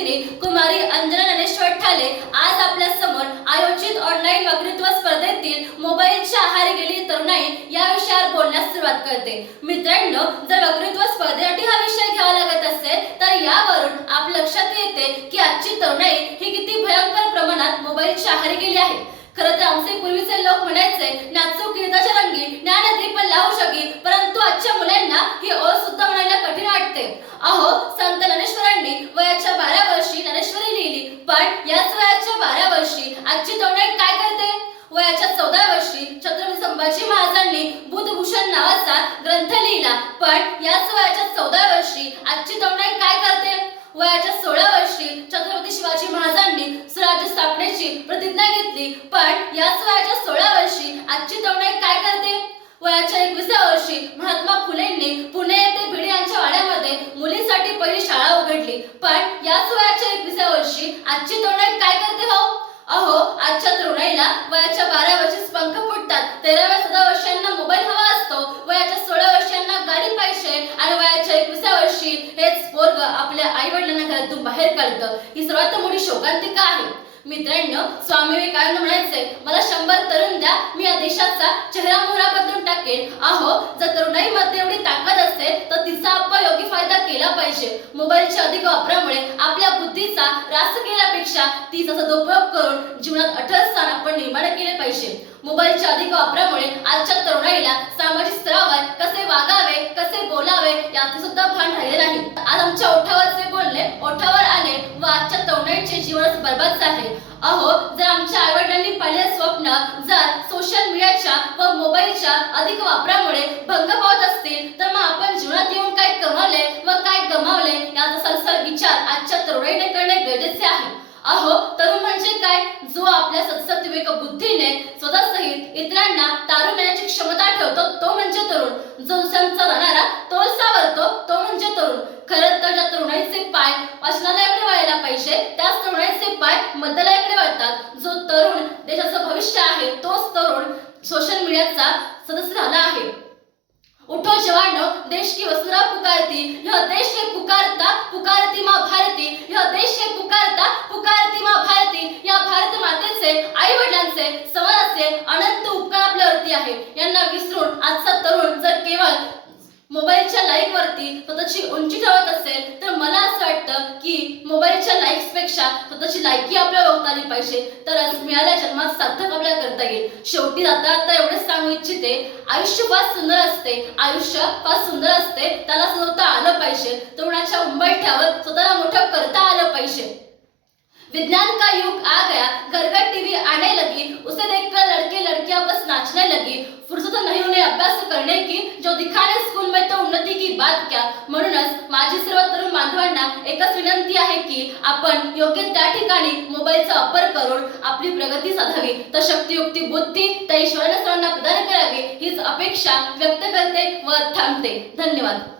कुमारी अंजना ज्ञानेश्वर ठाले आज आपल्यासमोर आयोजित ऑनलाईन वक्तृत्व स्पर्धेतील मोबाईलच्या आहारी गेली तरुणाई या विषयावर बोलण्यास सुरुवात करते. मित्रांनो जर वक्तृत्व स्पर्धेसाठी हा विषय घ्यावा लागत असेल तर यावरून आप लक्षात येते की आजची तरुणाई ही किती भयंकर प्रमाणात मोबाईलच्या आहारी गेली आहे. खरं तर आमचे पूर्वीचे लोक म्हणायचे नाचू कीर्ताच्या रंगी ज्ञानदीप पण लावू शकी परंतु आजच्या मुलांना ही ओळ सुद्धा म्हणायला कठीण वाटते अहो संत ज्ञानेश्वरांनी वयाच्या बारा वर्षी ज्ञानेश्वरी लिहिली पण याच वयाच्या बारा वर्षी आजची तरुणाई काय करते? वयाच्या चौदा वर्षी छत्रपती संभाजी महाराजांनी बुधभूषण नावाचा ग्रंथ लिहिला. पण याच वयाच्या चौदा वर्षी आजची तरुणाई काय करते? वयाच्या सोळा वर्षी छत्रपती शिवाजी महाराजांनी स्वराज्य स्थापनेची प्रतिज्ञा घेतली. पण याच वयाच्या सोळा वर्षी आजची तरुणाई काय करते? वयाच्या एकविसाव्या वर्षी महात्मा फुलेंनी पुणे पण याच वयाच्या एकविसाव्या वर्षी आजची तरुणाई काय करते हो? अहो आजच्या तरुणाईला वयाच्या बारा वर्षीच पंख फुटतात. तेराव्या चौदा वर्षांना मोबाईल हवा असतो. वयाच्या सोळा वर्षांना गाडी पाहिजे. आणि वयाच्या एकविसाव्या वर्षी हेच पोरग आपल्या आई वडिलांना घरातून बाहेर काढतं. ही सर्वात मोठी शोकांतिका आहे. मित्रांनो स्वामी विवेकानंद म्हणायचे मला शंभर तरुण द्या मी या देशाचा चेहरा मोहरा बदलून टाकेन. अहो जर तरुणाईमध्ये एवढी ताकद असेल तर तिचा आपण योग्य फायदा केला पाहिजे. मोबाईलच्या अधिक वापरामुळे आपल्या बुद्धीचा रास केल्यापेक्षा तिचा सदुपयोग करून जीवनात अठर स्थान आपण निर्माण केले पाहिजे. मोबाईलच्या अधिक वापरामुळे आजच्या तरुणाईला सामाजिक स्तरावर कसे वागावे कसे बोलावे याचे सुद्धा भान राहिले नाही. आज आमच्या ओठावर बोलणे ओठावर आले व आजच्या तरुणाईचे जीवनच बर्बाद झाले अहो जर आमच्या आईवडिलांनी पाहिलेले स्वप्न जर सोशल मीडियाच्या व मोबाईलच्या अधिक वापरामुळे भंग पावत असतील तर मग आपण जीवनात येऊन काय कमावले व काय गमावले याचा सरसर विचार आजच्या तरुणाईने करणे गरजेचे आहे. अहो तरुण म्हणजे काय? जो आपल्या सतसत विवेक बुद्धीने स्वतःसहित इतरांना तारुण्याची क्षमता ठेवतो तो म्हणजे तरुण. जो दुसऱ्यांचा जाणारा तोल सावरतो तो म्हणजे तरुण खरं तर ज्या तरुणाईचे पाय वाचनालयाकडे वळायला पाहिजे त्याच तरुणाईचे बदलाकडे वळतात. जो तरुण देशाचं भविष्य आहे तोच तरुण सोशल मीडियाचा सदस्य झाला आहे. उठो जवानो देश की वसुरा पुकारती. यह देश है पुकारता पुकारती माँ भारती. यह देश है पुकारता पुकारती माँ भारती या भारत मातेचे आई वडिलांचे समाजाचे अनंत उपकार आपल्यावरती आहे यांना विसरून आजचा तरुण जर केवळ मोबाईलच्या लाईक वरती स्वतःची उंची ठेवत असेल तर मला असं वाटतं की मोबाईलच्या लाईक्सपेक्षा स्वतःची लायकी आपल्याला आली पाहिजे. तरच मिळाल्या जन्मात सार्थक आपल्याला करता येईल. शेवटी आता आता एवढंच सांगू इच्छिते आयुष्य फार सुंदर असते. आयुष्य फार सुंदर असते त्याला सजवता आलं पाहिजे. तरुणाच्या उंबरठ्यावर स्वतःला मोठं करता आलं पाहिजे. विज्ञान का युग आ गया? घर घर टीवी आने लगी उसे देखकर लड़के लडके बस नाचने लगी फुर्सत नहीं उन्हें अभ्यास करने की जो दिखाने स्कूल में तो उन्नति की बात क्या म्हणूनच माझी सर्व तरुण बांधवांना एकच विनंती आहे की आपण योग्य त्या ठिकाणी मोबाईलचा वापर करून आपली प्रगती साधावी. तर शक्तियुक्ती बुद्धी तर ईश्वराने सर्वांना प्रदान करावी हीच अपेक्षा व्यक्त करते व थांबते. धन्यवाद.